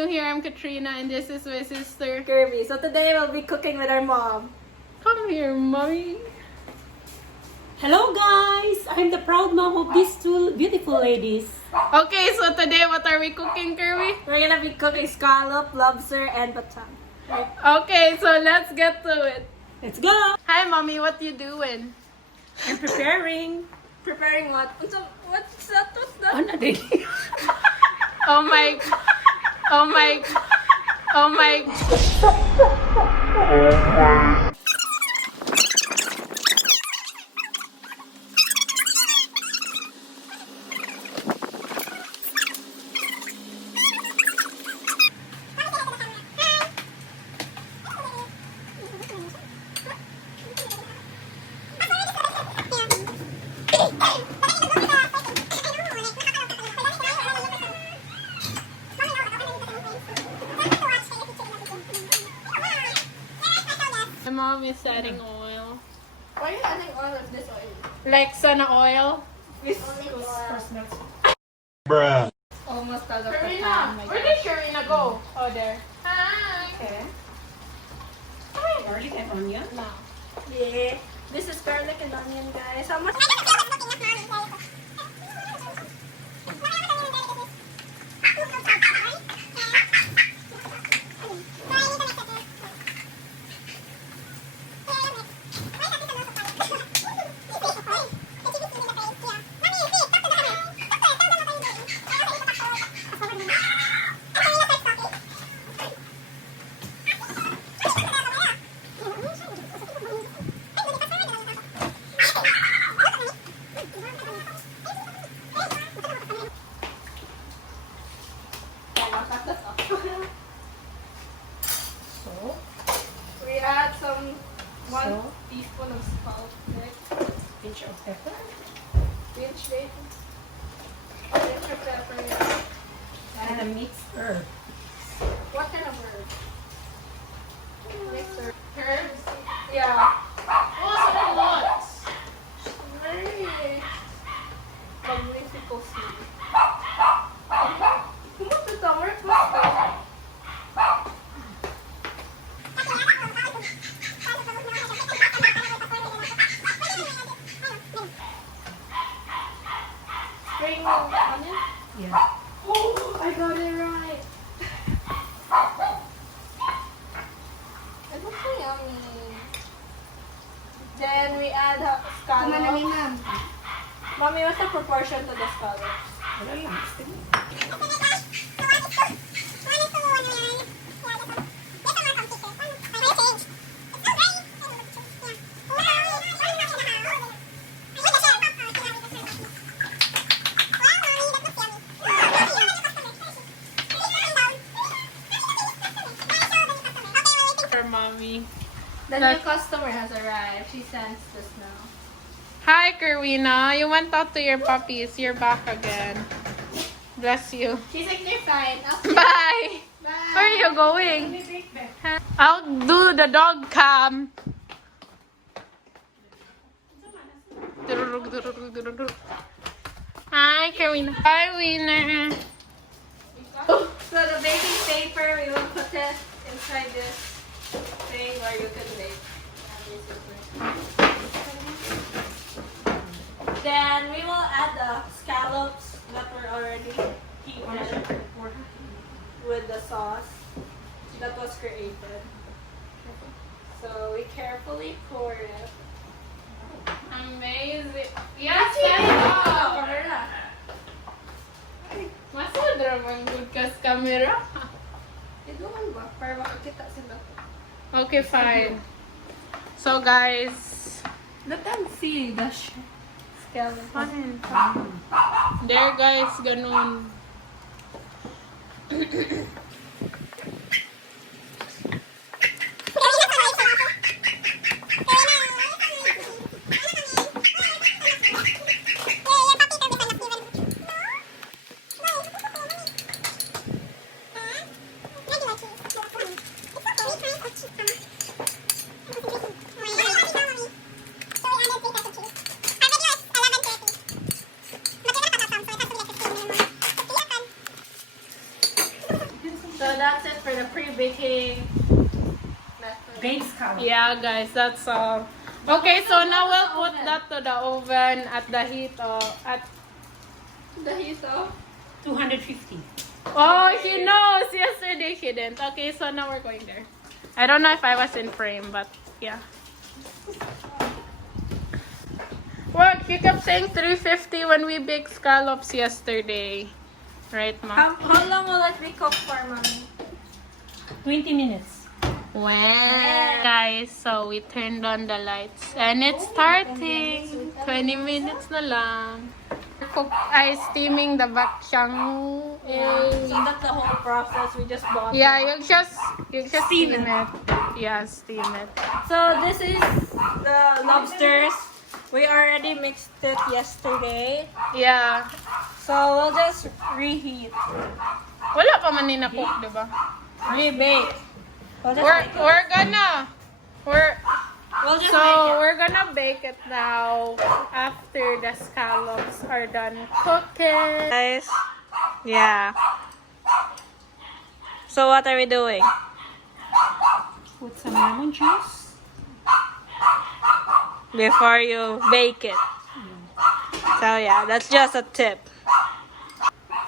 new here, I'm Katrina, and this is my sister. Kirby. So today we'll be cooking with our mom. Come here, mommy. Hello guys! I'm the proud mom of these two beautiful ladies. Okay, so today what are we cooking, Kirby? We're gonna be cooking scallop, lobster, and batang. Okay, so let's get to it. Let's go! Hi, mommy. What you doing? I'm preparing. Preparing what? What's that? What's that? Ano din? Oh my. Oh my. Oh my. My mom is adding oil. Why are you adding oil of this oil? Like sana oil. Bruh. Almost out of the Karina, pan. where did Karina go? Oh, there. Hi. Okay. Garlic and onion. Now. Yeah. This is garlic and onion, guys. How much? So, We add some one So? teaspoon of salt. pinch of pepper. Pinch it. Pinch of pepper. And a mixed herb. What kind of herb? Mixed herb. Herbs. Yeah. Oh, some nuts. Very magnificent seed. What the summer food? Spring onion? Yeah. Oh, I got it right. It looks so yummy. Then we add scallops. Mommy, what's the proportion to the scallops? Wala lang. For mommy. The new customer has arrived. She sends this now. Hi, Karina. You went out to your puppies. You're back again. Bless you. She's like, you're fine. Bye. Bye. Where are you going? I'll do the dog cam. Hi, Karina. Hi, Winner. So the baking paper, we will put it inside this thing where you can bake. Then we will add the scallops that were already heated with the sauce that was created. So we carefully pour it. Amazing. Yes, camera. Masud ramang good kas camera. Ito man ba? Para makakita sila. Okay, fine. So, guys. Let them see the skeleton. There, guys. Ganun. baking baked scallop. Yeah, guys, that's all. Okay, so now we'll put that to the oven at the heat at The heat of 250. Oh, she knows. Yesterday she didn't. Okay, so now we're going there. I don't know if I was in frame, but yeah. Well, she kept saying 350 when we baked scallops yesterday. Right, Ma? how long will it be cooked for, Mommy? 20 minutes. Well, guys, so we turned on the lights and it's starting. 20 minutes na lang. Steaming the bakchang. So that's the whole process. We just bought. Yeah, you just steam it. Yeah, steam it. So this is the lobsters. We already mixed it yesterday. Yeah. So we'll just reheat. Wala pa man cook, diba? Rebake. We'll just make it. We'll just make it. We're gonna bake it now after the scallops are done cooking. Guys, yeah. So what are we doing? Put some lemon juice. Before you bake it. So yeah, that's just a tip.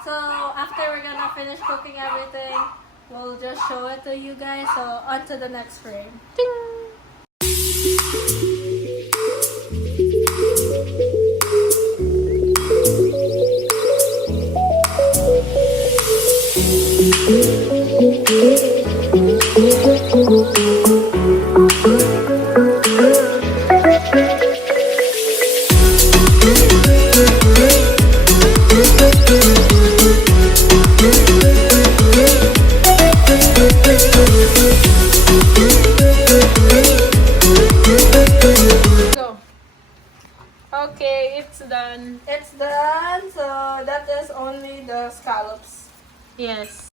So after we're gonna finish cooking everything, we'll just show it to you guys. So on to the next frame. Go. Okay, it's done. It's done. So that is only the scallops. Yes.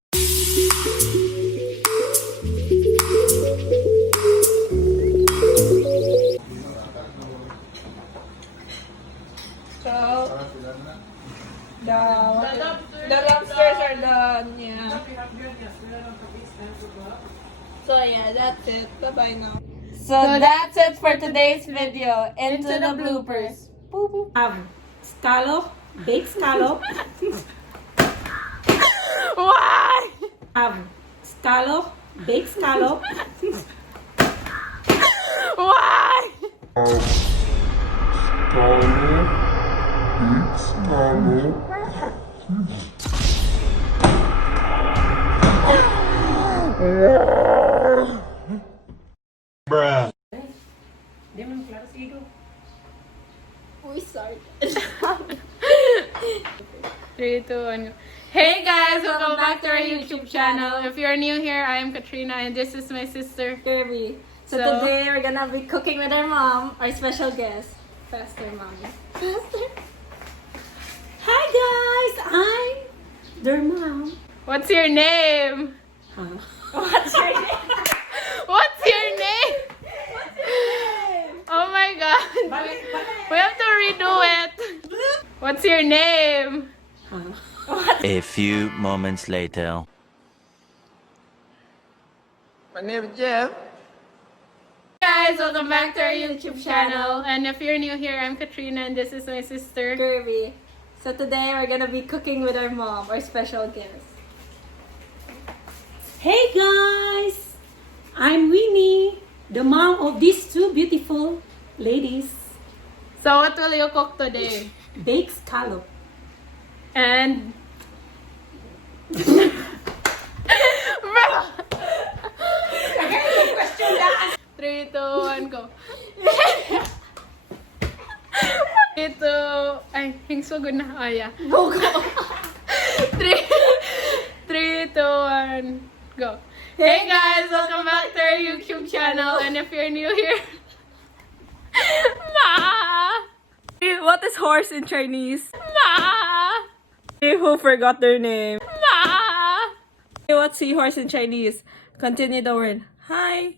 So the lobsters are done. Yeah. So yeah, that's it. Bye bye now. So that's it for today's video. Into the bloopers. Have scallop, baked scallop. Why? Have scallop, baked scallop. Why? Bruh. Demon class ego. We started. 3, 2, 1, go. Hey guys, welcome back to our YouTube channel. If you're new here, I am Katrina and this is my sister. Kirby. So So- today we're gonna be cooking with our mom, our special guest, Pastor Mommy. Hi guys, I'm their mom. What's your name? Huh? What's your name? What's your name? Oh my god. We have to redo it. What's your name? Huh? A few moments later. My name is Jeff. Guys, welcome back to our YouTube channel. And if you're new here, I'm Katrina and this is my sister. Kirby. So today we're gonna be cooking with our mom, our special guest. Hey guys, I'm Winnie, the mom of these two beautiful ladies. So what will you cook today? Baked scallop. And Three, two, one, go. Ito, ay, hingsugod na. Oh, yeah. Go. 3, 2, 1, go. Hey guys, welcome back to our YouTube channel. And if you're new here, Ma! What is horse in Chinese? Ma! Who forgot their name? Ma! What's seahorse in Chinese? Continue the word. Hi.